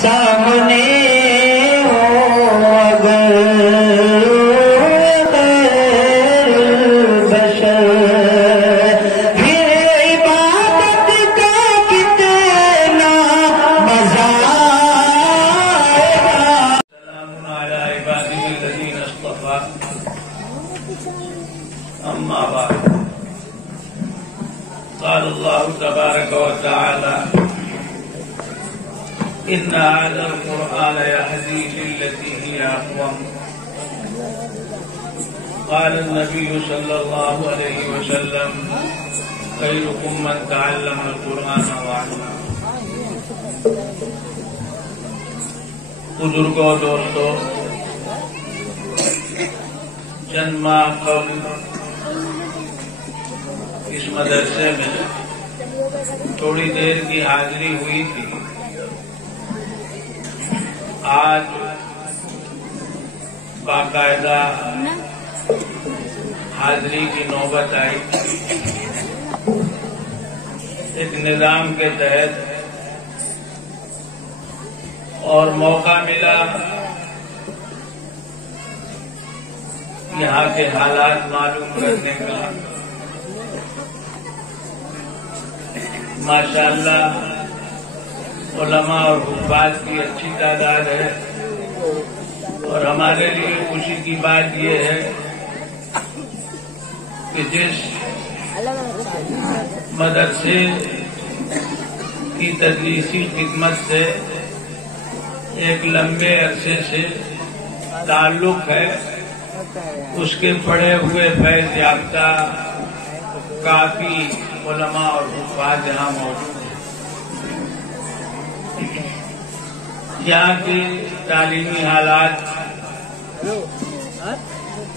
سامنے ہو اگر بشر پھر عبادت کا کتنا مزہ آئے گا۔ سلام علی عباده الذین اصطفى اما بعد قال الله تبارك وتعالى إن هذا القرآن يهدي للتي هي أقوم قال النبي صلى الله عليه وسلم خيركم من تعلم القرآن وعلمه۔ بزرگوں دوستوں، چند ماہ قبل اس مدرسے میں تھوڑی دیر کی حاضری ہوئی تھی۔ آج باقاعدہ حاضری کی نوبت آئی، ایک نظام کے تحت، اور موقع ملا یہاں کے حالات معلوم کرنے کا۔ ماشاءاللہ علماء اور حفاظ کی اچھی تعداد ہے، اور ہمارے لیے خوشی کی بات یہ ہے کہ جس مدرسے کی تدریسی خدمت سے ایک لمبے عرصے سے تعلق ہے، اس کے پڑھے ہوئے فیض یافتہ کافی علماء اور حفاظ یہاں موجود ہیں۔ یہاں کے تعلیمی حالات،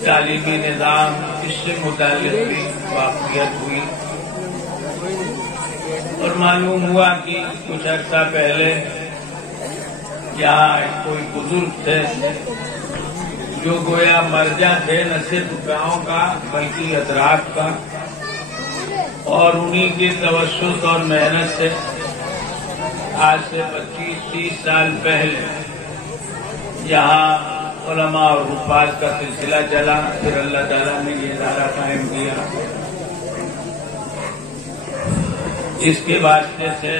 تعلیمی نظام، اس سے متعلق بھی واقفیت ہوئی، اور معلوم ہوا کہ کچھ عرصہ پہلے یہاں کوئی بزرگ تھے جو گویا مرجع تھے نہ صرف گاؤں کا بلکہ اطراف کا، اور انہی کی توسط اور محنت سے آج سے 25-30 سال پہلے یہاں علماء اور حفاظ کا سلسلہ چلا، پھر اللہ تعالیٰ نے یہ ادارہ قائم کیا، جس کے واسطے سے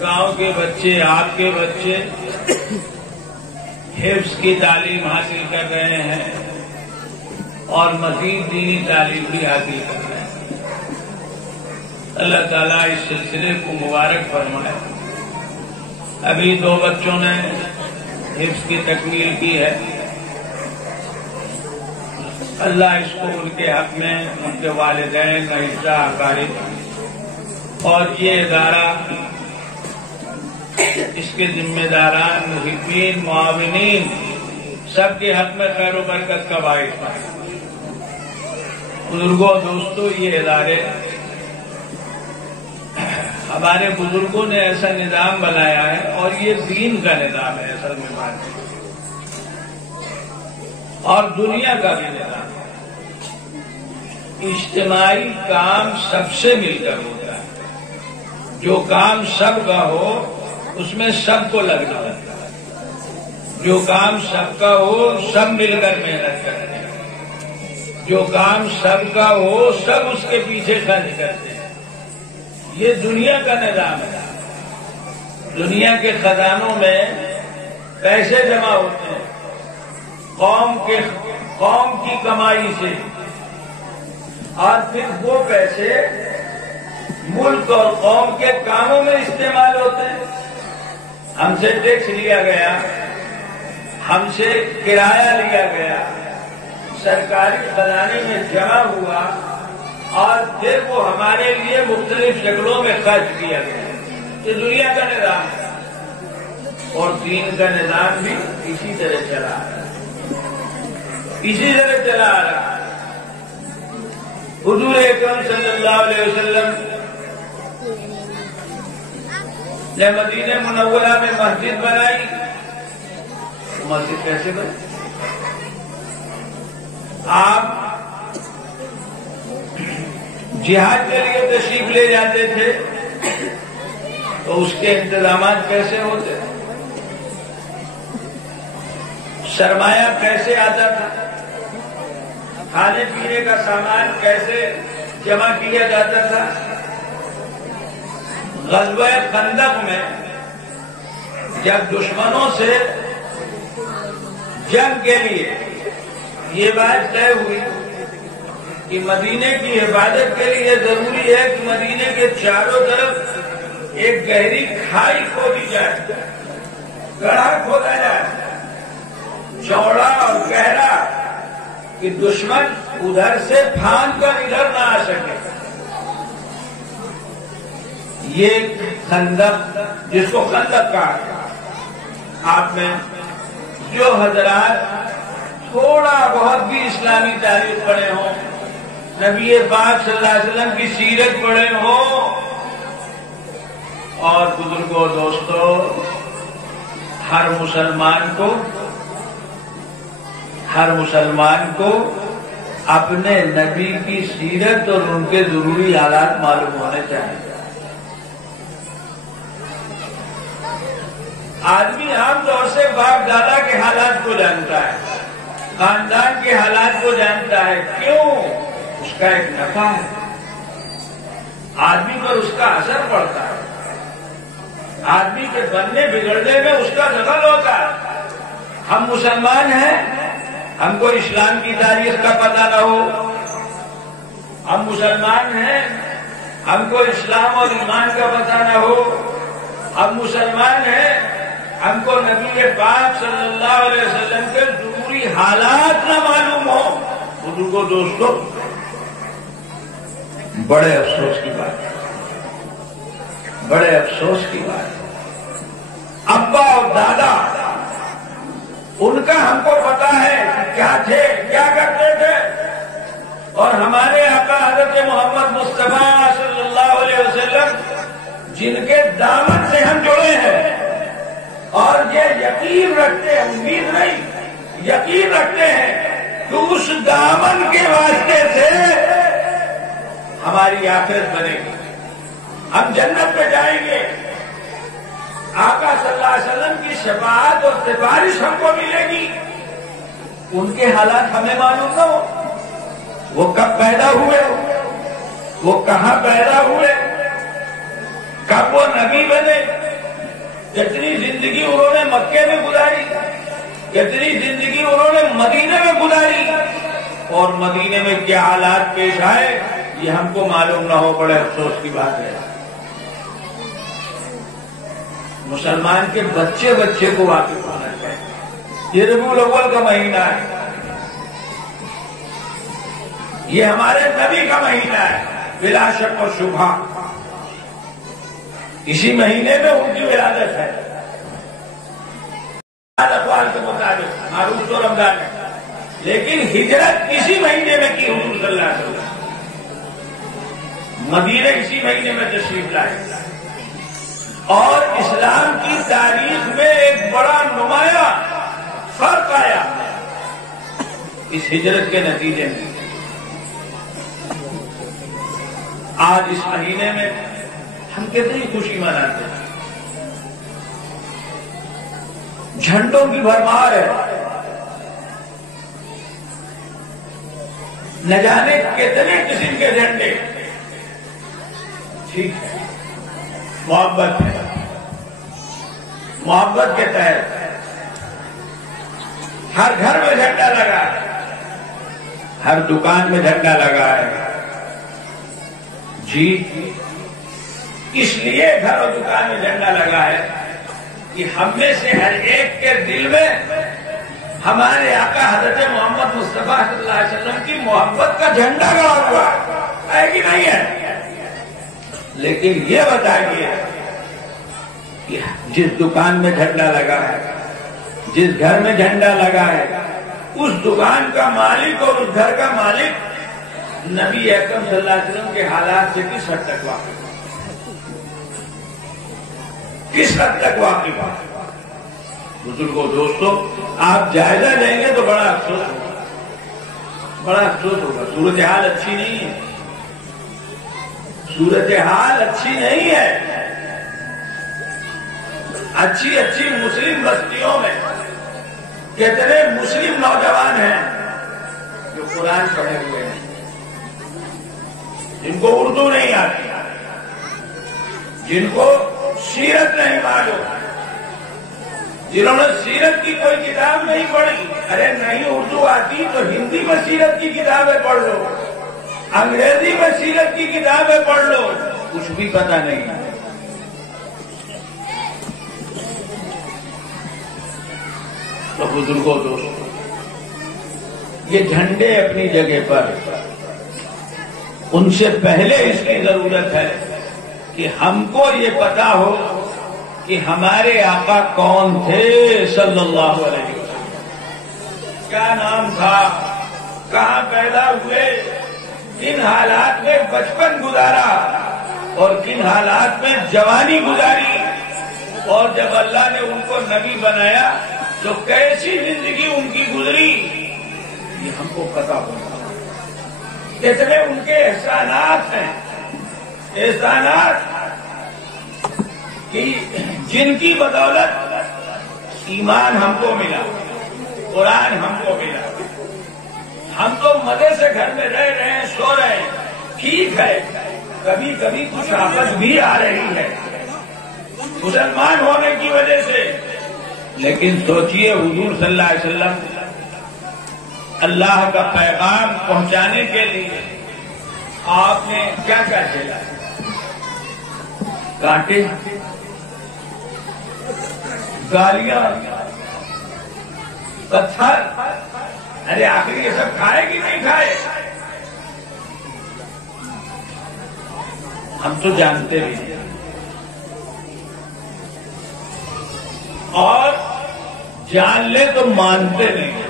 گاؤں کے بچے، آپ کے بچے حفظ کی تعلیم حاصل کر رہے ہیں اور مزید دینی تعلیم بھی حاصل کر رہے ہیں۔ اللہ تعالیٰ اس سلسلے کو مبارک فرمائے۔ ابھی 2 بچوں نے حفظ کی تکمیل کی ہے، اللہ اس کو ان کے حق میں، ان کے والدین، اعزاء، اقارب اور یہ ادارہ، اس کے ذمہ داران، محبین، معاونین سب کے حق میں خیر و برکت کا باعث ہے۔ بزرگوں دوستوں، یہ ادارے ہمارے بزرگوں نے ایسا نظام بنایا ہے، اور یہ دین کا نظام ہے اصل میں بات، اور دنیا کا بھی نظام ہے۔ اجتماعی کام سب سے مل کر ہوتا ہے، جو کام سب کا ہو اس میں سب کو لگنا ہوتا ہے، جو کام سب کا ہو سب مل کر محنت کرتے ہیں، جو کام سب کا ہو سب اس کے پیچھے خرچ کرتے ہیں۔ یہ دنیا کا نظام ہے۔ دنیا کے خزانوں میں پیسے جمع ہوتے ہیں قوم کی کمائی سے، اور پھر وہ پیسے ملک اور قوم کے کاموں میں استعمال ہوتے ہیں۔ ہم سے ٹیکس لیا گیا، ہم سے کرایہ لیا گیا، سرکاری خزانے میں جمع ہوا، اور پھر وہ ہمارے لیے مختلف شکلوں میں خرچ کیا گیا۔ یہ دنیا کا نظام ہے، اور دین کا نظام بھی اسی طرح چلا آ رہا ہے، اسی طرح چلا آ رہا ہے۔ حضور اکرم صلی اللہ علیہ وسلم نے مدینہ منورہ میں مسجد بنائی، مسجد کیسے بنی؟ آپ جہاد کے لیے تشریف لے جاتے تھے، تو اس کے انتظامات کیسے ہوتے، سرمایہ کیسے آتا تھا، کھانے پینے کا سامان کیسے جمع کیا جاتا تھا۔ غزوہ خندق میں جب دشمنوں سے جنگ کے لیے یہ بات طے ہوئی کہ مدینے کی حفاظت کے لیے ضروری ہے کہ مدینے کے چاروں طرف ایک گہری کھائی کھودی جائے، گڑھا کھودا جائے چوڑا اور گہرا کہ دشمن ادھر سے پھاند کر ادھر نہ آ سکے۔ یہ خندق جس کو خندق کہا، آپ میں جو حضرات تھوڑا بہت بھی اسلامی تاریخ پڑھے ہوں، نبی پاک صلی اللہ علیہ وسلم کی سیرت پڑھے ہوں، اور بزرگوں دوستوں، ہر مسلمان کو اپنے نبی کی سیرت اور ان کے ضروری حالات معلوم ہونے چاہیے۔ آدمی عام طور سے باپ دادا کے حالات کو جانتا ہے، خاندان کے حالات کو جانتا ہے، کیوں؟ اس کا ایک نفع ہے، آدمی پر اس کا اثر پڑتا ہے، آدمی کے بننے بگڑنے میں اس کا دخل ہوتا ہے۔ ہم مسلمان ہیں، ہم کو اسلام کی تاریخ کا پتہ نہ ہو، ہم مسلمان ہیں، ہم کو اسلام اور ایمان کا پتہ نہ ہو، ہم مسلمان ہیں، ہم کو نبی پاک صلی اللہ علیہ وسلم کے ضروری حالات نہ معلوم ہو۔ بزرگوں دوستوں، بڑے افسوس کی بات ہے، بڑے افسوس کی بات ہے۔ ابا اور دادا ان کا ہم کو پتا ہے کہ کیا تھے، کیا کرتے تھے، اور ہمارے آقا حضرت محمد مصطفیٰ صلی اللہ علیہ وسلم جن کے دامن سے ہم جڑے ہیں، اور یہ یقین رکھتے ہیں، امید نہیں، یقین رکھتے ہیں کہ اس دامن کے واسطے سے ہماری آخرت بنے گی، ہم جنت میں جائیں گے، آقا صلی اللہ علیہ وسلم کی شفاعت اور سفارش ہم کو ملے گی۔ ان کے حالات ہمیں معلوم نہ ہو، وہ کب پیدا ہوئے، وہ کہاں پیدا ہوئے، کب وہ نبی بنے، کتنی زندگی انہوں نے مکے میں گزاری، کتنی زندگی انہوں نے مدینے میں گزاری، اور مدینے میں کیا حالات پیش آئے یہ ہم کو معلوم نہ ہو، بڑے افسوس کی بات ہے۔ مسلمان کے بچے کو واقف ہونا چاہیے۔ یہ ربیع الاول کا مہینہ ہے، یہ ہمارے نبی کا مہینہ ہے، بلا شک اور شبہ اسی مہینے میں ان کی ولادت ہے، اقوال کے مطابق معروف تو رمضان ہے، لیکن ہجرت اسی مہینے میں کی حضور صلی اللہ علیہ وسلم، مدینے اسی مہینے میں تشریف لائے، اور اسلام کی تاریخ میں ایک بڑا نمایاں فرق آیا اس ہجرت کے نتیجے میں۔ آج اس مہینے میں ہم کتنی خوشی مناتے ہیں، جھنڈوں کی بھرمار ہے، نہ جانے کتنے قسم کے جھنڈے، ٹھیک ہے، محبت ہے، محبت کے تحت ہر گھر میں جھنڈا لگا ہے، ہر دکان میں جھنڈا لگا ہے، جی اس لیے گھر اور دکان میں جھنڈا لگا ہے کہ ہم میں سے ہر ایک کے دل میں ہمارے آقا حضرت محمد مصطفیٰ صلی اللہ علیہ وسلم کی محبت کا جھنڈا گڑا ہوا ہے کہ نہیں ہے؟ لیکن یہ بتائیے کہ جس دکان میں جھنڈا لگا ہے، جس گھر میں جھنڈا لگا ہے، اس دکان کا مالک اور اس گھر کا مالک نبی اکرم صلی اللہ علیہ وسلم کے حالات سے کس حد تک واقف ہے، کس حد تک واقف ہے؟ بزرگوں دوستوں، آپ جائزہ لیں گے تو بڑا افسوس ہوگا، بڑا افسوس ہوگا۔ صورتحال اچھی نہیں ہے، صورتحال اچھی نہیں ہے، اچھی اچھی مسلم بستیوں میں کتنے مسلم نوجوان ہیں جو قرآن پڑھے ہوئے ہیں، جن کو اردو نہیں آتی، جن کو سیرت نہیں معلوم، جنہوں نے سیرت کی کوئی کتاب نہیں پڑھی۔ ارے نہیں اردو آتی تو ہندی میں سیرت کی کتابیں پڑھ لو، انگریزی میں سیرت کی کتابیں پڑھ لو، کچھ بھی پتہ نہیں ہے۔ تو بزرگوں دوستوں، یہ جھنڈے اپنی جگہ پر، ان سے پہلے اس کی ضرورت ہے کہ ہم کو یہ پتا ہو کہ ہمارے آقا کون تھے صلی اللہ علیہ وسلم، کیا نام تھا، کہاں پیدا ہوئے، کن حالات میں بچپن گزارا اور کن حالات میں جوانی گزاری، اور جب اللہ نے ان کو نبی بنایا تو کیسی زندگی ان کی گزری، یہ ہم کو پتا ہونا۔ کتنے ان کے احسانات ہیں، احسانات کہ جن کی بدولت ایمان ہم کو ملا، قرآن ہم کو ملا۔ ہم تو مزے سے گھر میں رہ رہے ہیں، سو رہے ہیں، ٹھیک ہے، کبھی کبھی کچھ آفت بھی آ رہی ہے مسلمان ہونے کی وجہ سے، لیکن سوچئے حضور صلی اللہ علیہ وسلم اللہ کا پیغام پہنچانے کے لیے آپ نے کیا کیا جھیلا، کانٹے، گالیاں، پتھر، ارے آخر یہ سب کھائے کہ نہیں کھائے؟ ہم تو جانتے بھی ہیں، اور جان لے تو مانتے نہیں۔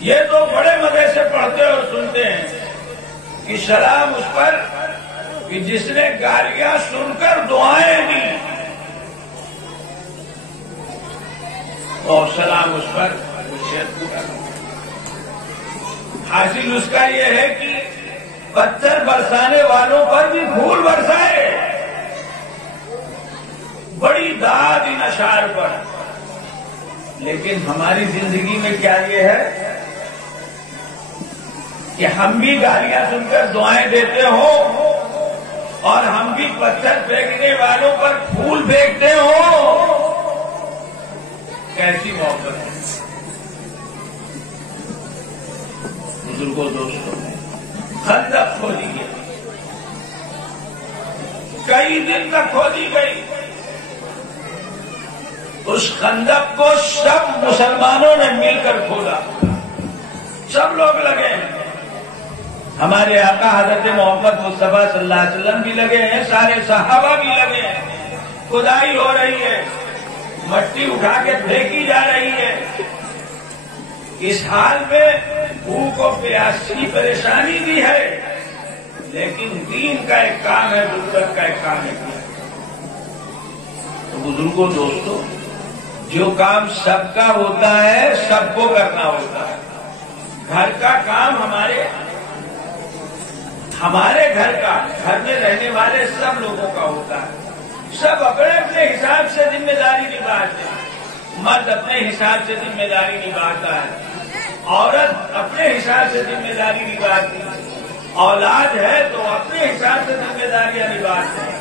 یہ تو بڑے مزے سے پڑھتے اور سنتے ہیں کہ سلام اس پر کہ جس نے گالیاں سن کر دعائیں دی، اور سلام اس پر حاصل اس کا یہ ہے کہ پتھر برسانے والوں پر بھی پھول برسائے، بڑی داد ان اشعار پر۔ لیکن ہماری زندگی میں کیا یہ ہے کہ ہم بھی گالیاں سن کر دعائیں دیتے ہوں اور ہم بھی پتھر پھینکنے والوں پر پھول پھینکتے ہوں؟ کیسی محبت ہے بزرگوں دوستوں، خندق کھودی گئی، کئی دن تک کھودی گئی، اس خندق کو سب مسلمانوں نے مل کر کھودا، سب لوگ لگے ہیں، ہمارے آقا حضرت محمد مصطفیٰ صلی اللہ علیہ وسلم بھی لگے ہیں، سارے صحابہ بھی لگے ہیں، کھدائی ہو رہی ہے، مٹی اٹھا کے پھینکی جا رہی ہے۔ اس حال میں بھوک و پیاس کی پریشانی بھی ہے، لیکن دین کا ایک کام ہے، ضرورت کا ایک کام ہے۔ تو بزرگوں دوستوں، جو کام سب کا ہوتا ہے سب کو کرنا ہوتا ہے۔ گھر کا کام ہمارے گھر کا، گھر میں رہنے والے سب لوگوں کا ہوتا ہے، سب اپنے اپنے حساب سے ذمہ داری نبھاتے ہیں۔ مرد اپنے حساب سے ذمہ داری نبھاتا ہے، عورت اپنے حساب سے ذمہ داری نبھاتی ہے، اولاد ہے تو اپنے حساب سے ذمہ داریاں نبھاتے ہیں۔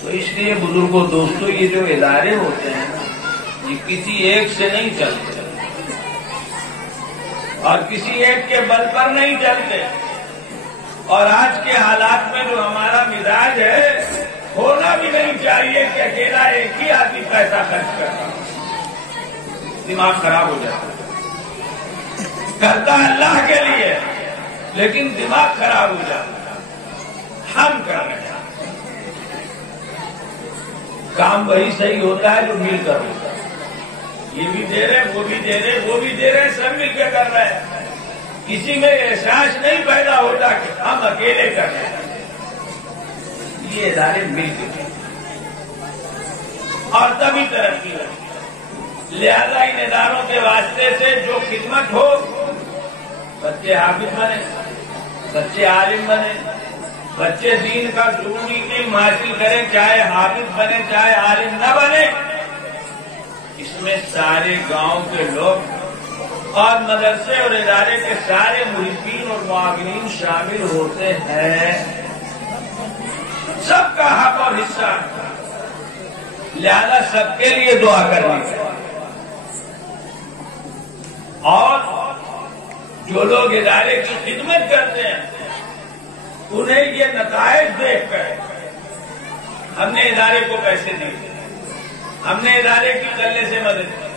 تو اس لیے بزرگوں دوستوں، یہ جو ادارے ہوتے ہیں یہ کسی ایک سے نہیں چلتے اور کسی ایک کے بل پر نہیں چلتے، اور آج کے حالات میں جو ہمارا مزاج ہے، ہونا بھی نہیں چاہیے کہ اکیلا ایک ہی آدمی پیسہ خرچ کرتا، دماغ خراب ہو جاتا ہے، کرتا اللہ کے لیے لیکن دماغ خراب ہو جاتا ہے۔ ہم کر رہے ہیں، کام وہی صحیح ہوتا ہے جو مل کر ہوتا ہے، یہ بھی دے رہے، وہ بھی دے رہے، وہ بھی دے رہے، سب مل کے کر رہے ہیں، کسی میں احساس نہیں پیدا ہوتا کہ ہم اکیلے کر رہے ہیں۔ یہ ادارے مل کے اور تبھی ترقی ہوگی۔ لہذا ان اداروں کے واسطے سے جو خدمت ہو، بچے حافظ بنے، بچے عالم بنے، بچے دین کا ضروری علم حاصل کریں، چاہے حافظ بنے چاہے عالم نہ بنے، اس میں سارے گاؤں کے لوگ اور مدرسے اور ادارے کے سارے محبین اور معاونین شامل ہوتے ہیں، سب کا حق اور حصہ، لہذا سب کے لیے دعا کرنی ہے۔ اور جو لوگ ادارے کی خدمت کرتے ہیں انہیں یہ نتائج دیکھ کر، ہم نے ادارے کو پیسے دیے، ہم نے ادارے کی غلے سے مدد کی،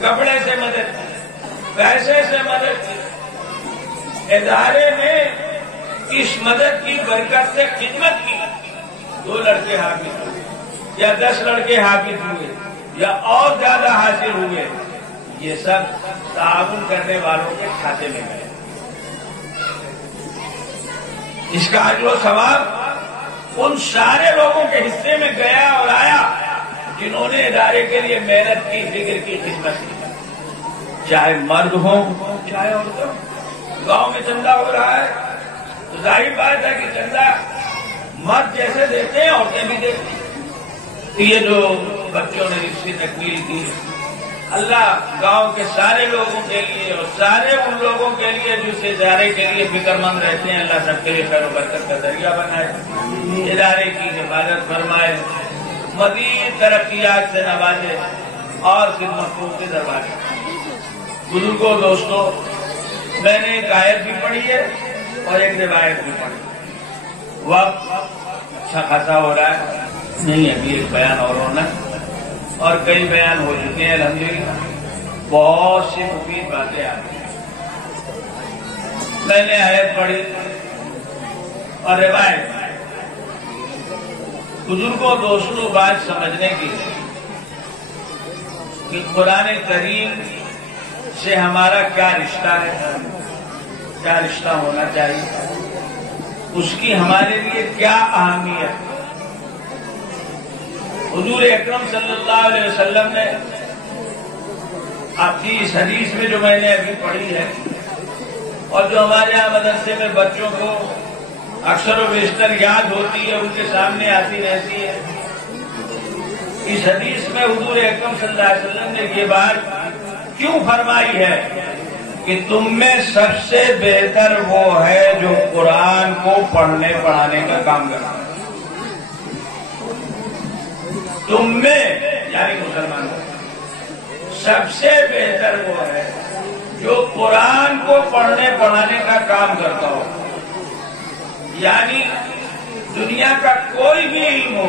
کپڑے سے مدد کی، پیسے سے مدد کی، ادارے میں اس مدد کی برکت سے خدمت کی، 2 لڑکے حافظ ہوئے یا 10 لڑکے حافظ ہوئے یا اور زیادہ حاصل ہوئے، یہ سب تعاون کرنے والوں کے کھاتے میں گئے۔ اس کا اجر و ثواب ان سارے لوگوں کے حصے میں گیا اور آیا جنہوں نے ادارے کے لیے محنت کی، فکر کی، خدمت کی، چاہے مرد ہوں چاہے عورت ہوں۔ گاؤں میں چندہ ہو رہا ہے تو ظاہر بات ہے کہ چندہ مرد جیسے دیتے ہیں عورتیں بھی دیتی ہیں۔ یہ جو بچوں نے اس کی تکمیل کی، اللہ گاؤں کے سارے لوگوں کے لیے اور سارے ان لوگوں کے لیے جو اس ادارے کے لیے فکر مند رہتے ہیں، اللہ سب کے لیے خیر و برکت کا ذریعہ بنائے، ادارے کی حفاظت فرمائے، مزید ترقیات سے نوازے اور خدمتوں کے دروازے۔ بزرگوں، دوستوں، میں نے ایک آیت بھی پڑھی ہے اور ایک روایت بھی پڑھی۔ وقت اچھا خاصا ہو رہا ہے، نہیں ابھی ایک بیان اور ہونا اور کئی بیان ہو چکے ہیں الحمدللہ، بہت سی مفید باتیں آ گئی۔ میں نے آیت پڑھی اور روایت۔ بزرگوں، دوستوں، بات سمجھنے کی کہ قرآن کریم سے ہمارا کیا رشتہ ہے، کیا رشتہ ہونا چاہیے، اس کی ہمارے لیے کیا اہمیت ہے۔ حضور اکرم صلی اللہ علیہ وسلم نے آپ کی اس حدیث میں جو میں نے ابھی پڑھی ہے اور جو ہمارے یہاں مدرسے میں بچوں کو اکثر و بیشتر یاد ہوتی ہے، ان کے سامنے آتی رہتی ہے، اس حدیث میں حضور اکرم صلی اللہ علیہ وسلم نے یہ بات کیوں فرمائی ہے کہ تم میں سب سے بہتر وہ ہے جو قرآن کو پڑھنے پڑھانے کا کام کرتا ہے۔ تم میں یعنی مسلمانوں سب سے بہتر وہ ہے جو قرآن کو پڑھنے پڑھانے کا کام کرتا ہو، یعنی دنیا کا کوئی بھی علم ہو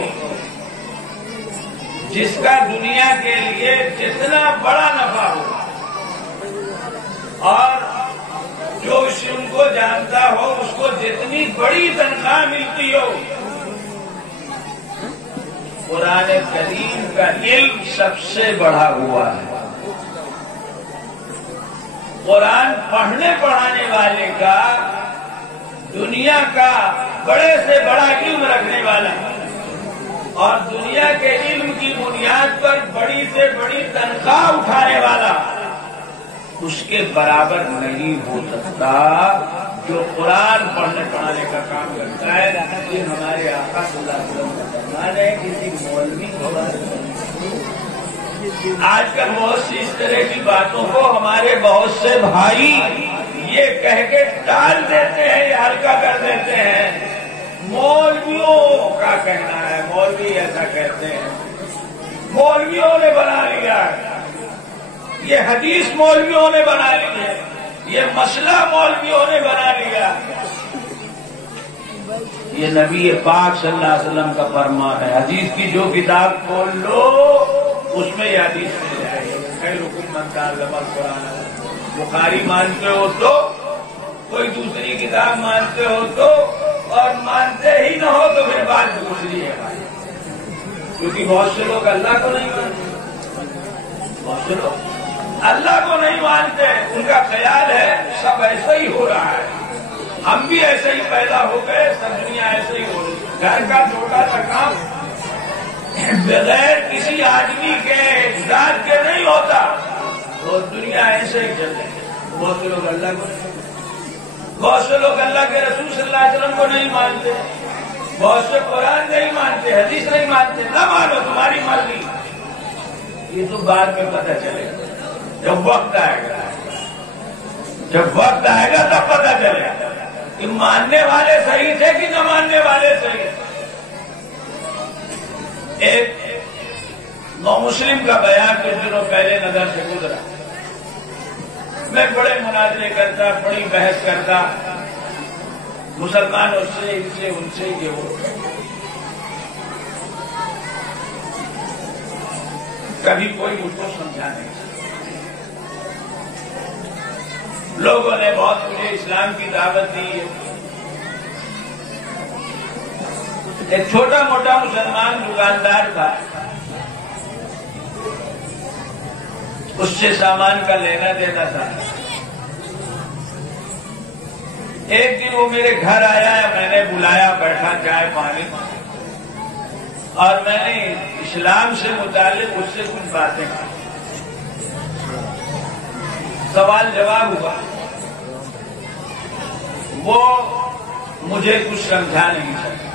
جس کا دنیا کے لیے جتنا بڑا نفع ہو اور جو اس علم کو جانتا ہو اس کو جتنی بڑی تنخواہ ملتی ہو، قرآن کریم کا علم سب سے بڑھا ہوا ہے۔ قرآن پڑھنے پڑھانے والے کا دنیا کا بڑے سے بڑا علم رکھنے والا اور دنیا کے علم کی بنیاد پر بڑی سے بڑی تنخواہ اٹھانے والا اس کے برابر نہیں ہو سکتا جو قرآن پڑھنے پڑھانے کا کام کرتا ہے۔ یہ ہمارے آقا صلی اللہ علیہ وسلم کا فرمان ہے، کسی مولوی کو آج کل بہت سی اس طرح کی باتوں کو ہمارے بہت سے بھائی یہ کہہ کے ٹال دیتے ہیں یا ہلکا کر دیتے ہیں، مولویوں کا کہنا ہے، مولوی ایسا کہتے ہیں، مولویوں نے بنا لیا ہے، یہ حدیث مولویوں نے بنا لی ہے، یہ مسئلہ مولویوں نے بنا لیا۔ یہ نبی پاک صلی اللہ علیہ وسلم کا فرمان ہے، حدیث کی جو کتاب کھول لو اس میں یہ حدیث مل جائے گی۔ خیر حکومت قرآن، بخاری مانتے ہو تو، کوئی دوسری کتاب مانتے ہو تو، اور مانتے ہی نہ ہو تو پھر بات دوسری ہے، کیونکہ بہت سے لوگ اللہ کو نہیں مانتے، بہت سے لوگ اللہ کو نہیں مانتے، ان کا خیال ہے سب ایسا ہی ہو رہا ہے، ہم بھی ایسے ہی پیدا ہو گئے، سب دنیا ایسے ہی ہو رہی ہے۔ گھر کا چھوٹا سا کام بغیر کسی آدمی کے ذات کے نہیں ہوتا، تو دنیا ایسے ہی چل رہی ہے۔ بہت سے لوگ اللہ کو نہیں مانتے، بہت سے لوگ اللہ کے رسول صلی اللہ علیہ وسلم کو نہیں مانتے، بہت سے قرآن نہیں مانتے، حدیث نہیں مانتے. نہ مانو، تمہاری مرضی. یہ تو بعد میں پتہ چلے گا، جب وقت آئے گا. جب وقت آئے گا تب پتہ چلے گا کہ ماننے والے صحیح تھے کہ نہ ماننے والے صحیح. ایک نو مسلم کا بیان کچھ دنوں پہلے نظر سے گزرا. میں بڑے مناظرے کرتا، بڑی بحث کرتا، مسلمان اس سے ان سے ان سے یہ ہو. کبھی کوئی مجھ کو سمجھا نہیں. لوگوں نے بہت مجھے اسلام کی دعوت دی. ایک چھوٹا موٹا مسلمان دکاندار تھا، اس سے سامان کا لینا دینا تھا. ایک دن وہ میرے گھر آیا، میں نے بلایا، بیٹھا، چائے پانی، اور میں نے اسلام سے متعلق اس سے کچھ باتیں کی. سوال جواب ہوا. وہ مجھے کچھ سمجھا نہیں سکا،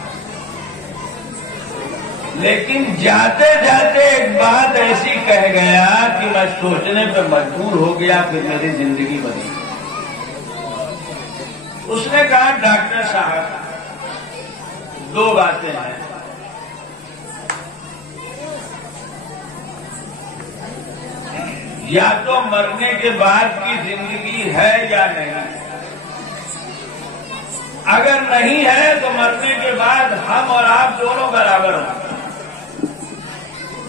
لیکن جاتے جاتے ایک بات ایسی کہہ گیا کہ میں سوچنے پہ مجبور ہو گیا. پھر میری زندگی بدلی. اس نے کہا، ڈاکٹر صاحب، دو باتیں ہیں. یا تو مرنے کے بعد کی زندگی ہے یا نہیں. اگر نہیں ہے تو مرنے کے بعد ہم اور آپ دونوں برابر ہیں.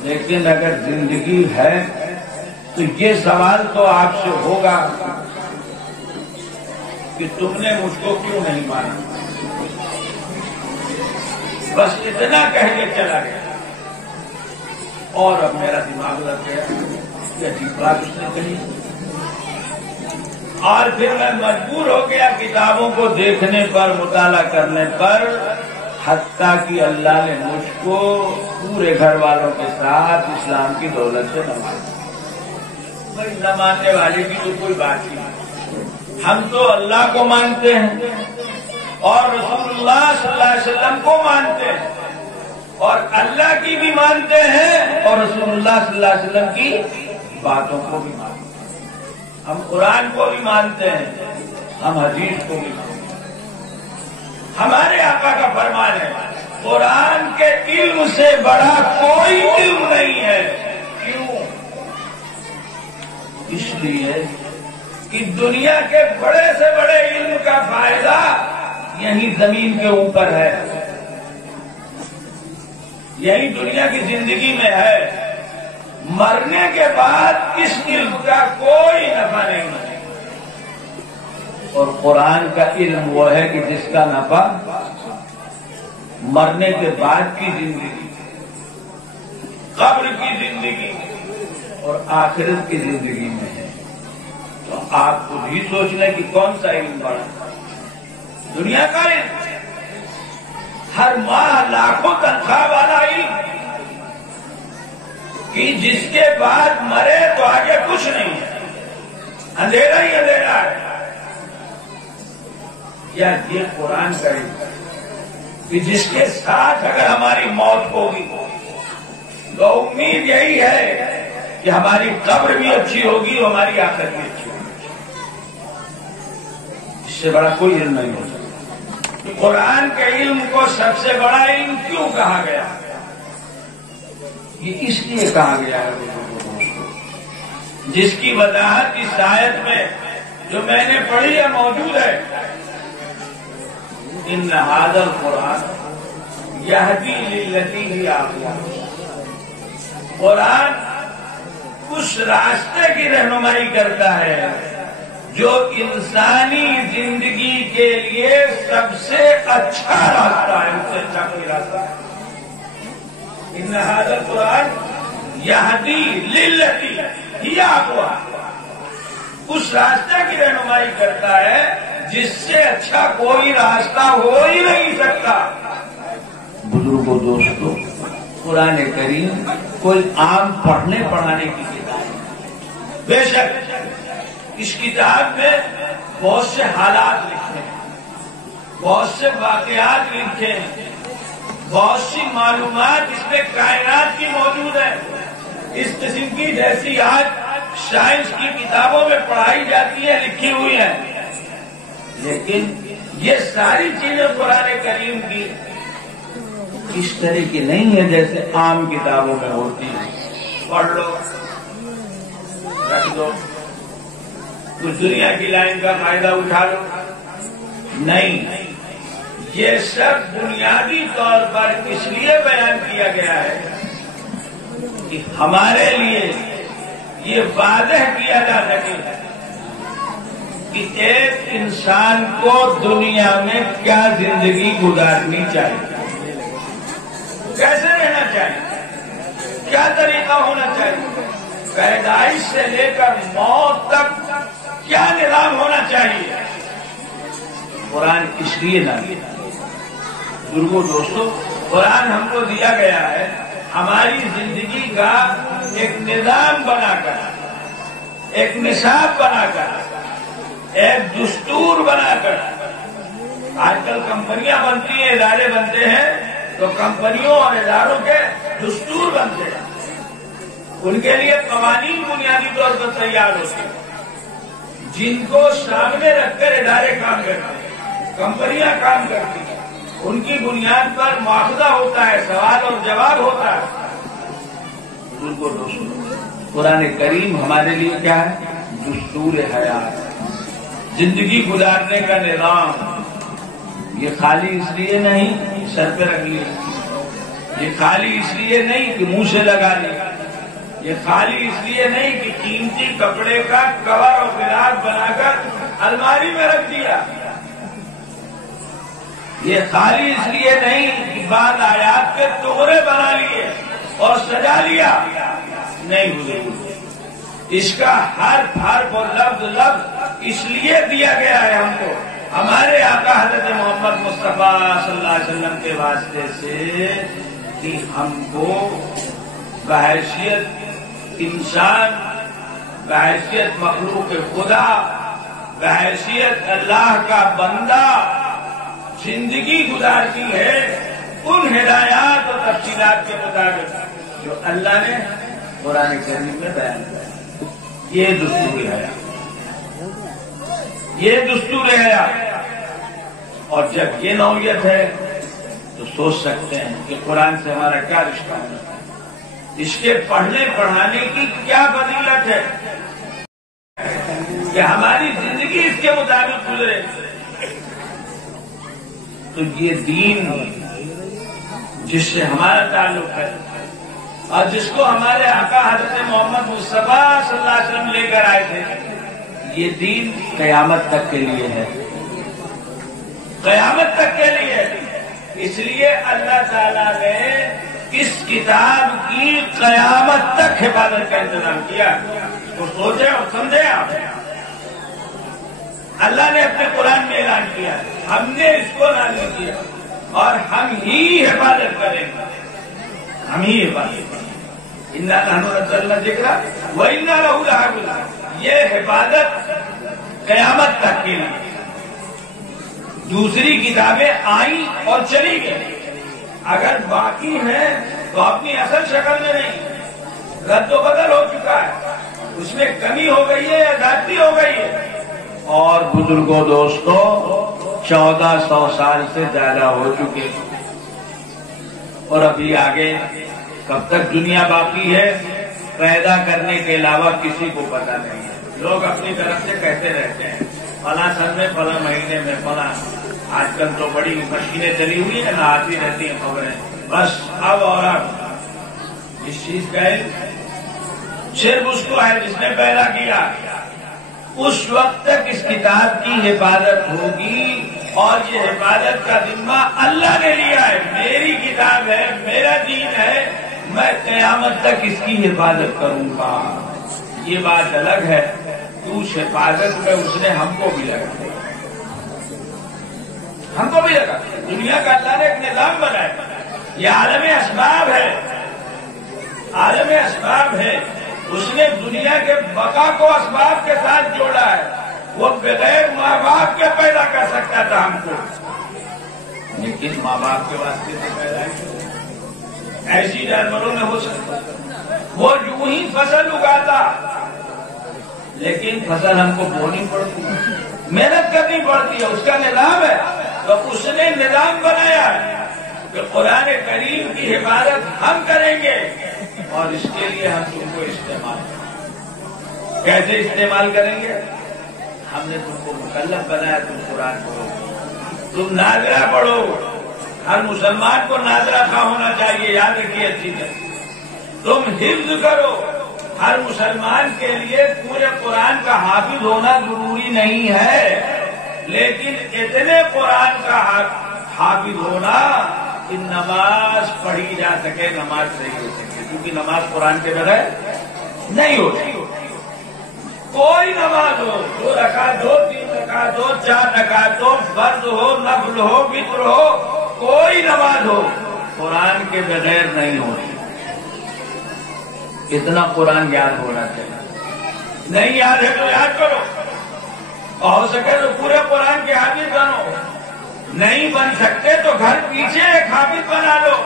لیکن اگر زندگی ہے تو یہ سوال تو آپ سے ہوگا کہ تم نے مجھ کو کیوں نہیں مانا. بس اتنا کہہ کے چلا گیا. اور اب میرا دماغ لگ گیا کہ عجیب بات اس نے کہی. اور پھر میں مجبور ہو گیا کتابوں کو دیکھنے پر، مطالعہ کرنے پر، حتیٰ کہ اللہ نے مجھ کو پورے گھر والوں کے ساتھ اسلام کی دولت سے نوازا. بھائی نہ ماننے والے کی تو کوئی بات نہیں. ہم تو اللہ کو مانتے ہیں اور رسول اللہ صلی اللہ علیہ وسلم کو مانتے ہیں، اور اللہ کی بھی مانتے ہیں اور رسول اللہ صلی اللہ علیہ وسلم کی باتوں کو بھی مانتے ہیں. ہم قرآن کو بھی مانتے ہیں، ہم حدیث کو بھی مانتے ہیں. ہمارے آقا کا فرمان ہے، قرآن کے علم سے بڑا کوئی علم نہیں ہے. کیوں؟ اس لیے کہ دنیا کے بڑے سے بڑے علم کا فائدہ یہی زمین کے اوپر ہے، یہی دنیا کی زندگی میں ہے. مرنے کے بعد اس علم کا کوئی نفع نہیں ہے. اور قرآن کا علم وہ ہے کہ جس کا نفع مرنے کے بعد کی زندگی، قبر کی زندگی اور آخرت کی زندگی میں ہے. تو آپ خود ہی سوچ لیں کہ کون سا علم بڑا. دنیا کا علم، ہر ماہ لاکھوں تنخواہ والا علم کہ جس کے بعد مرے تو آگے کچھ نہیں ہے، اندھیرا ہی اندھیرا ہے. یا یہ قرآن کا علم کہ جس کے ساتھ اگر ہماری موت ہوگی تو امید یہی ہے کہ ہماری قبر بھی اچھی ہوگی اور ہماری آخرت بھی اچھی ہوگی. اس سے بڑا کوئی علم نہیں ہو سکتا. قرآن کے علم کو سب سے بڑا علم کیوں کہا گیا؟ یہ اس لیے کہا گیا ہے جس کی وضاحت اس آیت میں جو میں نے پڑھی ہے موجود ہے. ان ھذا القرآن یہدی للتی ہی اقوم. قرآن اس راستے کی رہنمائی کرتا ہے جو انسانی زندگی کے لیے سب سے اچھا راستہ ہے، اس سے اچھا کوئی راستہ ہے. ان ھذا القرآن یہدی للتی ہی اقوم. اس راستے کی رہنمائی کرتا ہے جس سے اچھا کوئی راستہ ہو ہی نہیں سکتا. بزرگوں، دوستوں، قرآن کریم کوئی عام پڑھنے پڑھانے کی کتاب ہے. بے شک اس کتاب میں بہت سے حالات لکھے ہیں، بہت سے واقعات لکھے ہیں، بہت سی معلومات اس میں کائنات کی موجود ہے، اس قسم کی جیسی آج سائنس کی کتابوں میں پڑھائی جاتی ہے، لکھی ہوئی ہے. لیکن یہ ساری چیزیں قرآن کریم کی اس طرح کی نہیں ہے جیسے عام کتابوں میں ہوتی ہے. پڑھ لو، رکھ دو، کچھ دنیا کی لائن کا فائدہ اٹھا لو. نہیں، یہ سب بنیادی طور پر اس لیے بیان کیا گیا ہے کہ ہمارے لیے یہ واضح کیا جا سکے کہ ایک انسان کو دنیا میں کیا زندگی گزارنی چاہیے، کیسے رہنا چاہیے، کیا طریقہ ہونا چاہیے، پیدائش سے لے کر موت تک کیا نظام ہونا چاہیے. قرآن اس لیے نہ دیا. بزرگوں دوستوں، قرآن ہم کو دیا گیا ہے ہماری زندگی کا ایک نظام بنا کر، ایک نصاب بنا کر، ایک دستور بنا کر. آج کل کمپنیاں بنتی ہیں، ادارے بنتے ہیں، تو کمپنیوں اور اداروں کے دستور بنتے ہیں، ان کے لیے قوانین بنیادی طور پر تیار ہوتے ہیں جن کو سامنے رکھ کر ادارے کام کرتے ہیں، کمپنیاں کام کرتی ہیں. ان کی بنیاد پر معاوضہ ہوتا ہے، سوال اور جواب ہوتا ہے. ان کو قرآن کریم ہمارے لیے کیا ہے؟ دستور حیات، زندگی گزارنے کا نظام. یہ خالی اس لیے نہیں سر پہ رکھ لیے، یہ خالی اس لیے نہیں کہ منہ سے لگا لیا، یہ خالی اس لیے نہیں کہ قیمتی کپڑے کا کور اور غلاف بنا کر الماری میں رکھ دیا، یہ خالی اس لیے نہیں کہ بعض آیات کے ٹکڑے بنا لیے اور سجا لیا. نہیں حضور، اس کا حرف حرف اور لفظ لفظ اس لیے دیا گیا ہے ہم کو ہمارے آقا حضرت محمد مصطفیٰ صلی اللہ علیہ وسلم کے واسطے سے کہ ہم کو بحیثیت انسان، بحیثیت مخلوق خدا، بحیثیت اللہ کا بندہ زندگی گزارتی ہے ان ہدایات اور تفصیلات کے مطابق جو اللہ نے قرآن کریم میں بیان کیا. یہ دستور ہے، یہ دستور ہے. اور جب یہ نوعیت ہے تو سوچ سکتے ہیں کہ قرآن سے ہمارا کیا رشتہ ہے، اس کے پڑھنے پڑھانے کی کیا فضیلت ہے کہ ہماری زندگی اس کے مطابق گزرے. تو یہ دین جس سے ہمارا تعلق ہے اور جس کو ہمارے آقا حضرت محمد مصطفیٰ صلی اللہ علیہ وسلم لے کر آئے تھے، یہ دین قیامت تک کے لیے ہے، قیامت تک کے لیے. اس لیے اللہ تعالیٰ نے اس کتاب کی قیامت تک حفاظت کا انتظام کیا. تو سوچیں اور سمجھیں آپ، اللہ نے اپنے قرآن میں اعلان کیا، ہم نے اس کو نازل کیا اور ہم ہی حفاظت کریں گے، ہم ہی حفاظت کریں گے. اِنَّا نَحْنُ نَزَّلْنَا الذِّكْرَ وَإِنَّا لَهُ لَحَافِظُونَ. یہ حفاظت قیامت تک کے لیے. دوسری کتابیں آئیں اور چلی گئی، اگر باقی ہیں تو اپنی اصل شکل میں نہیں، رد و بدل ہو چکا ہے، اس میں کمی ہو گئی ہے یا زیادتی ہو گئی ہے. اور بزرگوں دوستوں 1400 سال سے زیادہ ہو چکے، اور ابھی آگے کب تک دنیا باقی ہے پیدا کرنے کے علاوہ کسی کو پتہ نہیں ہے. لوگ اپنی طرف سے کہتے رہتے ہیں فلاں سن میں، فلاں مہینے میں، فلاں. آج کل تو بڑی مشینیں چلی ہوئی ہیں، نہ آتی رہتی ہیں خبریں، بس اب اور اب اس چیز کا علم صرف اس کو ہے جس نے پیدا کیا. اس وقت تک اس کتاب کی حفاظت ہوگی اور یہ حفاظت کا ذمہ اللہ نے لیا ہے. میری کتاب ہے، میرا دین ہے، میں قیامت تک اس کی حفاظت کروں گا. یہ بات الگ ہے کہ اس حفاظت میں اس نے ہم کو بھی لگا، ہم کو بھی لگا. دنیا کا اللہ نے ایک نظام بنایا، یہ عالم اسباب ہے، عالم اسباب ہے. اس نے دنیا کے بقا کو اسباب کے ساتھ جوڑا ہے، وہ بغیر ماں باپ کے پیدا کر سکتا تھا ہم کو، لیکن ماں باپ کے واسطے سے پیدا ہی ایسی جانوروں میں ہو سکتا، وہ یوں ہی فصل اگاتا، لیکن فصل ہم کو بونی پڑتی، محنت کرنی پڑتی ہے، اس کا نظام ہے، تو اس نے نظام بنایا کہ قرآن کریم کی حفاظت ہم کریں گے، اور اس کے لیے ہم تم کو استعمال کریں گے۔ کیسے استعمال کریں گے؟ ہم نے تم کو مکلف بنایا، تم قرآن پڑھو، تم ناظرہ پڑھو، ہر مسلمان کو ناظرہ خواہ ہونا چاہیے، یاد رکھیے اچھی طرح، تم حفظ کرو، ہر مسلمان کے لیے پورے قرآن کا حافظ ہونا ضروری نہیں ہے، لیکن اتنے قرآن کا حافظ ہونا کہ نماز پڑھی جا سکے، نماز صحیح ہو سکے، کیونکہ نماز قرآن کے بغیر نہیں ہوتی۔ کوئی نماز ہو، 2 رکعت ہو، 3 رکعت ہو، 4 رکعت ہو، فرض ہو، نفل ہو، وتر ہو، کوئی نماز ہو، قرآن کے بغیر نہیں ہوتی۔ اتنا قرآن یاد ہونا چاہیے، نہیں یاد ہے تو یاد کرو، اور ہو سکے تو پورے قرآن کے حافظ بنو، نہیں بن سکتے تو گھر پیچھے ایک حافظ بنا لو،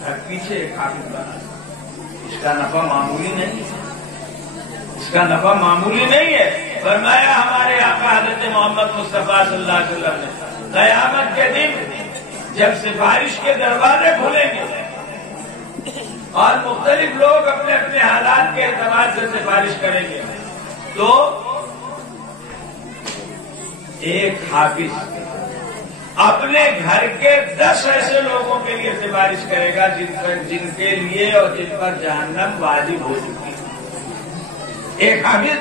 گھر پیچھے ایک حافظ بنا لو، اس کا نفع معمولی نہیں ہے، اس کا نفع معمولی نہیں ہے۔ فرمایا ہمارے آقا حضرت محمد مصطفیٰ صلی اللہ علیہ وسلم نے، قیامت کے دن جب سفارش کے دروازے کھلیں گے اور مختلف لوگ اپنے اپنے حالات کے اعتبار سے سفارش کریں گے، تو ایک حافظ اپنے گھر کے 10 ایسے لوگوں کے لیے سفارش کرے گا جن کے لیے اور جن پر جہنم واجب ہو چکی ہے۔ ایک حافظ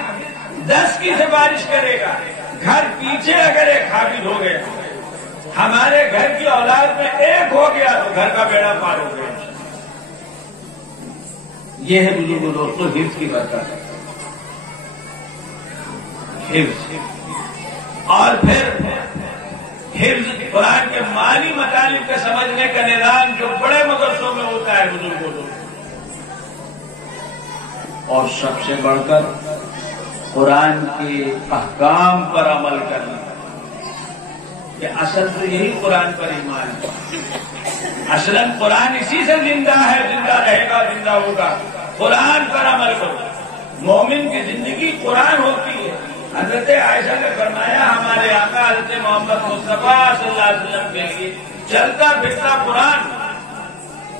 10 کی سفارش کرے گا، گھر پیچھے اگر ایک حافظ ہو گیا، ہمارے گھر کی اولاد میں ایک ہو گیا تو گھر کا بیڑا پار ہو گیا۔ یہ ہے بزرگوں دوستوں حفظ کی برکت، حفظ، اور پھر حفظ قرآن کے معنی مطالب کے سمجھنے کا نظام جو بڑے مدرسوں میں ہوتا ہے بزرگوں دوستوں، اور سب سے بڑھ کر قرآن کے احکام پر عمل کرنا، کہ اصل تو یہی قرآن پر ایمان ہے، اصلاً قرآن اسی سے زندہ ہے، زندہ رہے گا، زندہ ہوگا، قرآن پر عمل کرو۔ مومن کی زندگی قرآن ہوتی ہے۔ حضرت عائشہ نے فرمایا ہمارے آقا حضرت محمد مصطفیٰ صلی اللہ علیہ وسلم کے لیے چلتا پھرتا قرآن،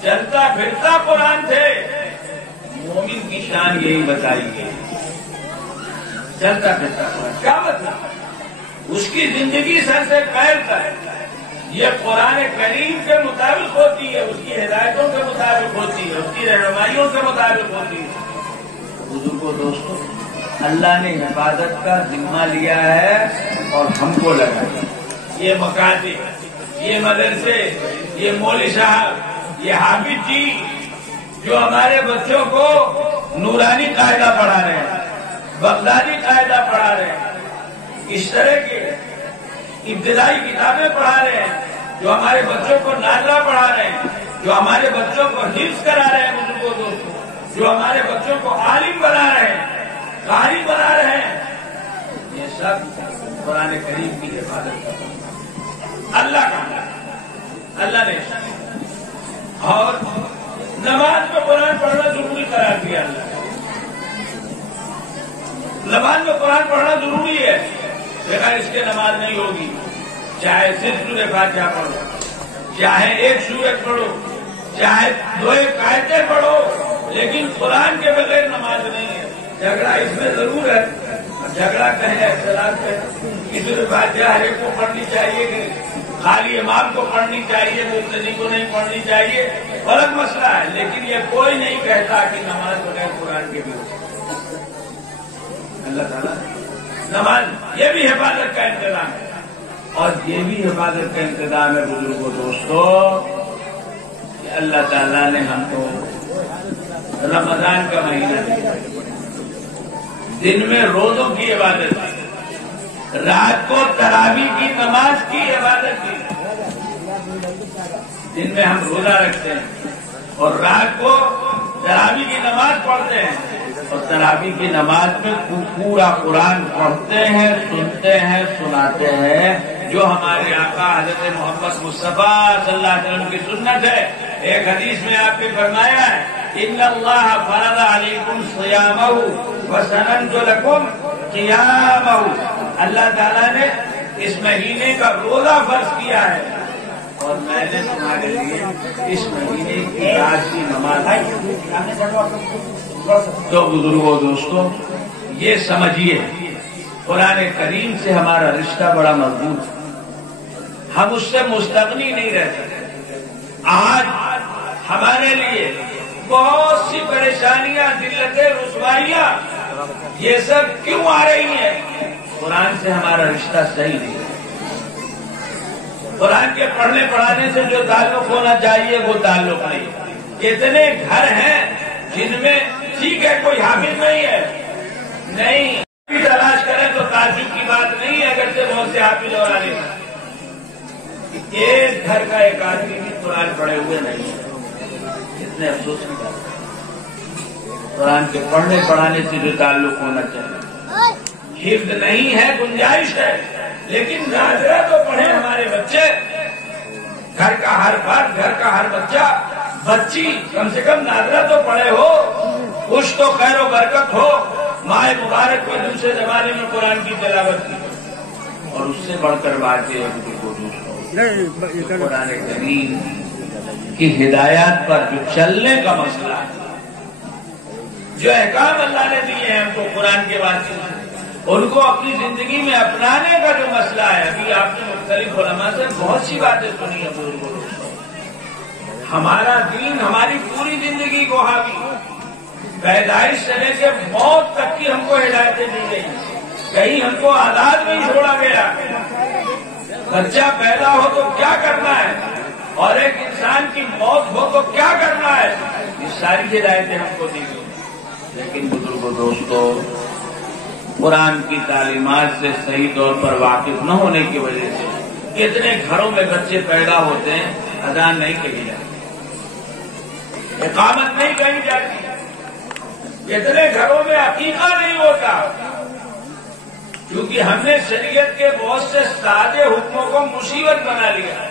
چلتا پھرتا قرآن تھے۔ مومن کی شان یہی بتائی گئی، چلتا پھرتا قرآن، کیا مطلب؟ اس کی زندگی سر سے پیر تک یہ قرآن کریم کے مطابق ہوتی ہے، اس کی ہدایتوں کے مطابق ہوتی ہے، اس کی رہنمائیوں کے مطابق ہوتی ہے۔ بزرگوں دوستوں، اللہ نے حفاظت کا ذمہ لیا ہے اور ہم کو لگایا۔ یہ مکاتب، یہ مدرسے، یہ مولوی صاحب، یہ حافظ جی جو ہمارے بچوں کو نورانی قاعدہ پڑھا رہے ہیں، بغدادی قاعدہ پڑھا رہے ہیں، اس طرح کے ابتدائی کتابیں پڑھا رہے ہیں، جو ہمارے بچوں کو ناظرہ پڑھا رہے ہیں، جو ہمارے بچوں کو حفظ کرا رہے ہیں بزرگوں دوستوں، جو ہمارے بچوں کو عالم بنا رہے ہیں، قاری بنا رہے ہیں، یہ سب قرآن کریم کی حفاظت کر رہے ہیں۔ اللہ کا اللہ نے اور نماز میں قرآن پڑھنا ضروری قرار دیا۔ اللہ نماز میں قرآن پڑھنا ضروری ہے، بغیر اس کے نماز نہیں ہوگی۔ چاہے صرف سورہ فاتحہ پڑھو، چاہے ایک سورت پڑھو، چاہے 2 آیتیں پڑھو، لیکن قرآن کے بغیر نماز نہیں ہے۔ جھگڑا اس میں ضرور ہے، جھگڑا کہیں اختلاف ہے کہ سورہ فاتحہ ہر ایک کو پڑھنی چاہیے کہ خالی امام کو پڑھنی چاہیے، مقتدی کو نہیں پڑھنی چاہیے، الگ مسئلہ ہے، لیکن یہ کوئی نہیں کہتا کہ نماز بغیر قرآن کے بھی ہو سکتی۔ اللہ تعالیٰ نماز یہ بھی حفاظت کا انتظام ہے، اور یہ بھی حفاظت کا انتظام ہے بزرگوں دوستوں کہ اللہ تعالیٰ نے ہم کو رمضان کا مہینہ دیا، دن میں روزوں کی عبادت کی، رات کو تراویح کی نماز کی عبادت کی۔ دن میں ہم روزہ رکھتے ہیں اور رات کو تراویح کی نماز پڑھتے ہیں، اور تراویح کی نماز میں پورا قرآن پڑھتے ہیں، سنتے ہیں، سناتے ہیں، جو ہمارے آقا حضرت محمد مصطفیٰ صلی اللہ علیہ وسلم کی سنت ہے۔ ایک حدیث میں آپ نے فرمایا ہے ان اللہ فرض علیکم صیامہ وسننت لکم قیامہ، اللہ تعالیٰ نے اس مہینے کا روزہ فرض کیا ہے اور میں نے تمہارے لیے اس مہینے کی رات کی نماز تو بزرگوں دوستوں یہ سمجھیے قرآن کریم سے ہمارا رشتہ بڑا مضبوط ہے، ہم اس سے مستغنی نہیں رہ سکتے۔ آج ہمارے لیے بہت سی پریشانیاں، ذلتیں، رسوائیاں یہ سب کیوں آ رہی ہیں؟ قرآن سے ہمارا رشتہ صحیح نہیں ہے۔ قرآن کے پڑھنے پڑھانے سے جو تعلق ہونا چاہیے وہ تعلق نہیں۔ کتنے گھر ہیں جن میں ٹھیک ہے کوئی حافظ نہیں ہے، نہیں تلاش کریں تو تعجب کی بات نہیں ہے، اگرچہ بہت سے حافظ اور عالم ہیں، ایک گھر کا ایک آدمی بھی قرآن پڑھے ہوئے نہیں ہے۔ اتنے افسوس کی بات ہے، قرآن کے پڑھنے پڑھانے سے جو تعلق ہونا چاہیے۔ حفظ نہیں ہے، گنجائش ہے، لیکن ناظرہ تو پڑھیں ہمارے بچے، گھر کا ہر فرد، گھر کا ہر بچہ بچی کم سے کم ناظرہ تو پڑھے ہو، کچھ تو خیر و برکت ہو۔ ماہ مبارک میں دوسرے زمانے میں قرآن کی تلاوت کی، اور اس سے بڑھ کر بات یہ ہے قرآن کریم کی ہدایات پر جو چلنے کا مسئلہ ہے، جو احکام اللہ نے دیے ہیں ہم کو قرآن کے واسطے سے، ان کو اپنی زندگی میں اپنانے کا جو مسئلہ ہے، ابھی آپ نے مختلف علماء سے بہت سی باتیں سنی ہیں بزرگوں۔ ہمارا دین ہماری پوری زندگی کو حاوی، پیدائش سے لے کے موت تک کی ہم کو ہدایتیں دی گئی، کہیں ہم کو آزاد نہیں چھوڑا گیا۔ بچہ پیدا ہو تو کیا کرنا ہے اور ایک انسان کی موت ہو تو کیا کرنا ہے، یہ ساری ہدایتیں ہم کو دی گئی۔ لیکن بزرگوں دوستو، قرآن کی تعلیمات سے صحیح طور پر واقف نہ ہونے کی وجہ سے کتنے گھروں میں بچے پیدا ہوتے ہیں، اذان نہیں کہی جاتی، اقامت نہیں کہی جاتی، کتنے گھروں میں عقیقہ نہیں ہوتا، کیونکہ ہم نے شریعت کے بہت سے سادے حکموں کو مصیبت بنا لیا۔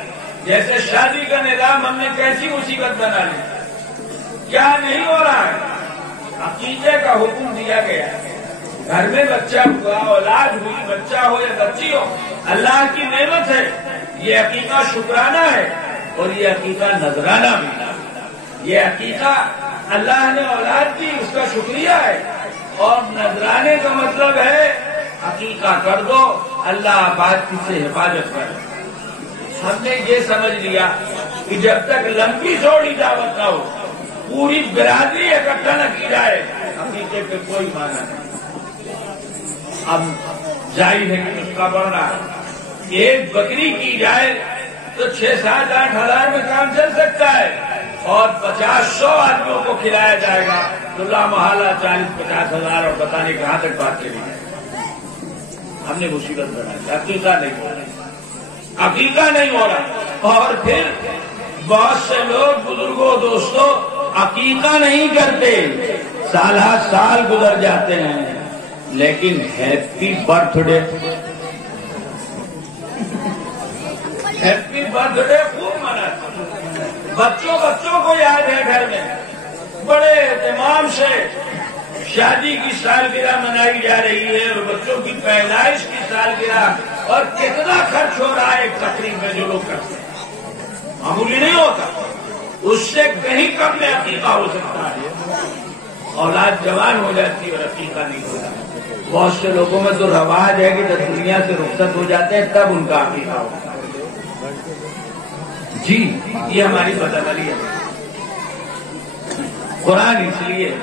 جیسے شادی کا نظام ہم نے کیسی مصیبت بنا لیا، کیا نہیں ہو رہا ہے، عقیقے کا حکم دیا گیا ہے۔ گھر میں بچہ ہوا، اولاد ہوئی، بچہ ہو یا بچی ہو، اللہ کی نعمت ہے، یہ عقیقہ شکرانہ ہے اور یہ عقیقہ نذرانہ بھی۔ یہ عقیقہ اللہ نے اولاد دی، اس کا شکریہ ہے، اور نذرانے کا مطلب ہے عقیقہ کر دو، اللہ بات کی سے حفاظت کرے۔ ہم نے یہ سمجھ لیا کہ جب تک لمبی چوڑی دعوت نہ ہو، پوری برادری اکٹھا نہ کی جائے، عقیقے پہ کوئی معنی نہیں۔ اب ظاہر ہے کہ نسخہ بڑھ رہا ہے، ایک بکری کی جائے تو 6، 7، 8 ہزار میں کام چل سکتا ہے، اور 50، 100 آدمیوں کو کھلایا جائے گا تو لا محالہ 40، 50 ہزار، اور پتہ نہیں کہاں تک بات چلی جائے۔ ہم نے مصیبت بنائی، عقیقہ نہیں ہو رہا، عقیقہ نہیں ہو رہا، اور پھر بہت سے لوگ بزرگوں دوستوں عقیقہ نہیں کرتے، سال ہر سال گزر جاتے ہیں، لیکن happy birth day, happy birth day خوب مناتے، بچوں کو یاد ہے، گھر میں بڑے اہتمام سے شادی کی سالگرہ منائی جا رہی ہے، اور بچوں کی پیدائش کی سالگرہ، اور کتنا خرچ ہو رہا ہے ایک تقریب میں جو لوگ کرتے ہیں، معمولی نہیں ہوتا، اس سے کہیں کم میں عقیقہ ہو سکتا ہے۔ اولاد جوان ہو جاتی ہے اور عقیقہ نہیں ہوتا۔ بہت سے لوگوں میں تو رواج ہے کہ جب دنیا سے رخصت ہو جاتے ہیں تب ان کا عقیقہ ہوتا ہے۔ جی یہ ہماری بدعملی ہے۔ قرآن اس لیے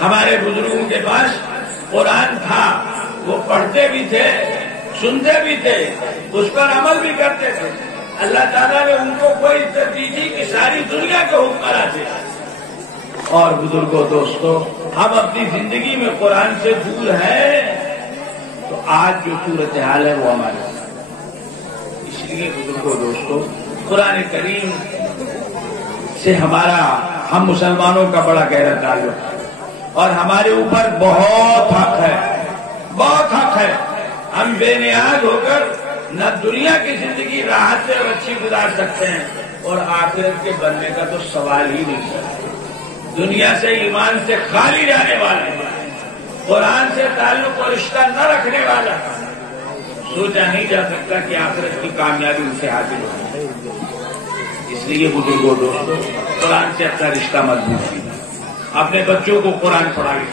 ہمارے بزرگوں کے پاس قرآن تھا، وہ پڑھتے بھی تھے، سنتے بھی تھے، اس پر عمل بھی کرتے تھے۔ اللہ تعالیٰ نے ان کو کوئی عزت دی تھی کہ ساری دنیا کے حکمراں تھے۔ اور بزرگوں دوستوں، ہم اپنی زندگی میں قرآن سے دور ہیں تو آج جو صورتحال ہے وہ ہمارے ساتھ۔ اس لیے بزرگوں دوستوں، قرآن کریم سے ہم مسلمانوں کا بڑا گہرا تعلق ہے۔ اور ہمارے اوپر بہت حق ہے، بہت حق ہے۔ ہم بے نیاز ہو کر نہ دنیا کی زندگی راحت سے اور اچھی گزار سکتے ہیں، اور آخرت کے بننے کا تو سوال ہی نہیں ہے۔ دنیا سے ایمان سے خالی جانے والا، قرآن سے تعلق اور رشتہ نہ رکھنے والا سوچا نہیں جا سکتا کہ آخرت کی کامیابی اسے حاصل ہو۔ اس لیے بزرگوں دوستوں، قرآن سے اپنا رشتہ مضبوط کیجیے، اپنے بچوں کو قرآن پڑھائیے،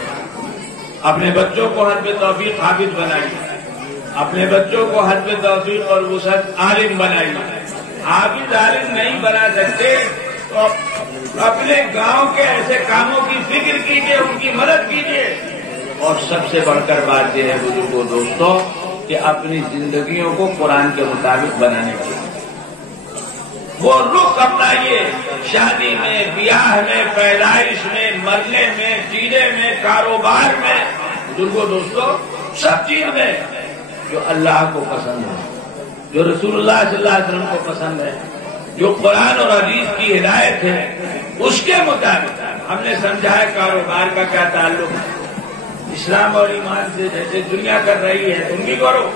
اپنے بچوں کو حسب توفیق حافظ بنائیے، اپنے بچوں کو حسب توفیق اور وسعت عالم بنائیے۔ حافظ عالم نہیں بنا سکتے تو اپنے گاؤں کے ایسے کاموں کی فکر کیجیے، ان کی مدد کیجیے، اور سب سے بڑھ کر بات یہ ہے بزرگوں دوستوں کہ اپنی زندگیوں کو قرآن کے مطابق بنانے کے وہ رخ اپنائیے، شادی میں، بیاہ میں، پیدائش میں، مرنے میں، جینے میں، کاروبار میں، بزرگوں دوستوں سب چیز میں جو اللہ کو پسند ہے، جو رسول اللہ صلی اللہ علیہ وسلم کو پسند ہے، جو قرآن اور حدیث کی ہدایت ہے، اس کے مطابق ہم نے سمجھا ہے کاروبار کا کیا تعلق ہے اسلام اور ایمان سے، جیسے دنیا کر رہی ہے تم بھی کرو۔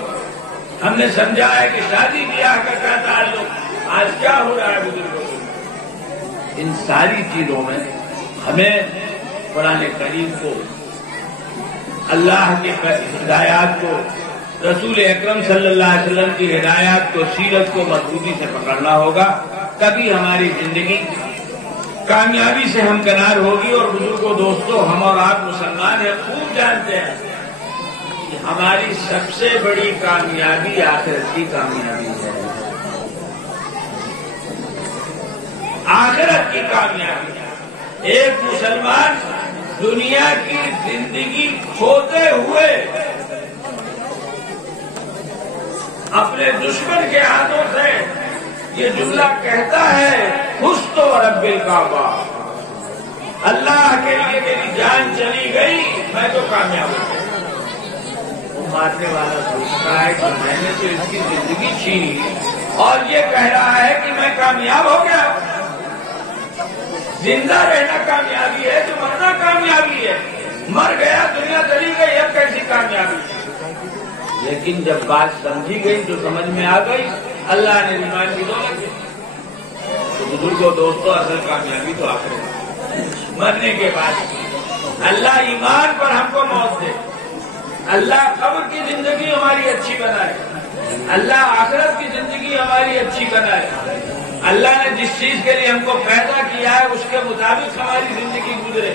ہم نے سمجھا ہے کہ شادی بیاہ کا کیا تعلق، آج کیا ہو رہا ہے بزرگوں، ان ساری چیزوں میں ہمیں قرآن کریم کو، اللہ کی ہدایات کو، رسول اکرم صلی اللہ علیہ وسلم کی ہدایات کو، سیرت کو مضبوطی سے پکڑنا ہوگا، تبھی ہماری زندگی کامیابی سے ہمکنار ہوگی۔ اور بزرگوں دوستوں، ہم اور آپ مسلمان ہیں، خوب جانتے ہیں کہ ہماری سب سے بڑی کامیابی آخرت کی کامیابی ہے، آخرت کی کامیابی۔ ایک مسلمان دنیا کی زندگی کھوتے ہوئے اپنے دشمن کے ہاتھوں سے یہ جملہ کہتا ہے، خست و رب الکعبہ، اللہ کے لیے میری جان چلی گئی، میں تو کامیاب ہو گیا۔ وہ مارنے والا سوچتا ہے کہ میں نے تو اس کی زندگی چھینی، اور یہ کہہ رہا ہے کہ میں کامیاب ہو گیا۔ زندہ رہنا کامیابی ہے، تو مرنا کامیابی ہے۔ مر گیا، دنیا چلی گئی، اب کیسی کامیابی ہے؟ لیکن جب بات سمجھی گئی تو سمجھ میں آ گئی، اللہ نے ایمان کی دولت دی۔ تو بزرگوں دوستوں، اصل کامیابی تو آخرت، مرنے کے بعد اللہ ایمان پر ہم کو موت دے، اللہ قبر کی زندگی ہماری اچھی بنائے، اللہ آخرت کی زندگی ہماری اچھی بنائے، اللہ نے جس چیز کے لیے ہم کو پیدا کیا ہے اس کے مطابق ہماری زندگی گزرے،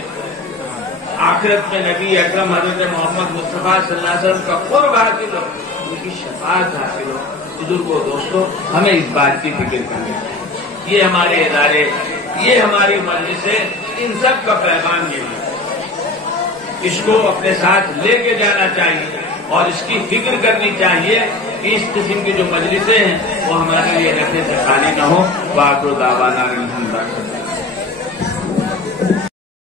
آخرت میں نبی اکرم حضرت محمد مصطفیٰ صلی اللہ علیہ وسلم کا قرب حاصل ہو، ان کی شفاعت حاصل ہو۔ بزرگوں دوستوں، ہمیں اس بات کی فکر کرنی ہے۔ یہ ہمارے ادارے، یہ ہماری مجلسیں، ان سب کا پیغام یہ ہے، اس کو اپنے ساتھ لے کے جانا چاہیے اور اس کی فکر کرنی چاہیے کہ اس قسم کی جو مجلسیں ہیں وہ ہمارے لیے رہتے سے خالی نہ ہو۔ وآخر دعوانا الحمدللہ۔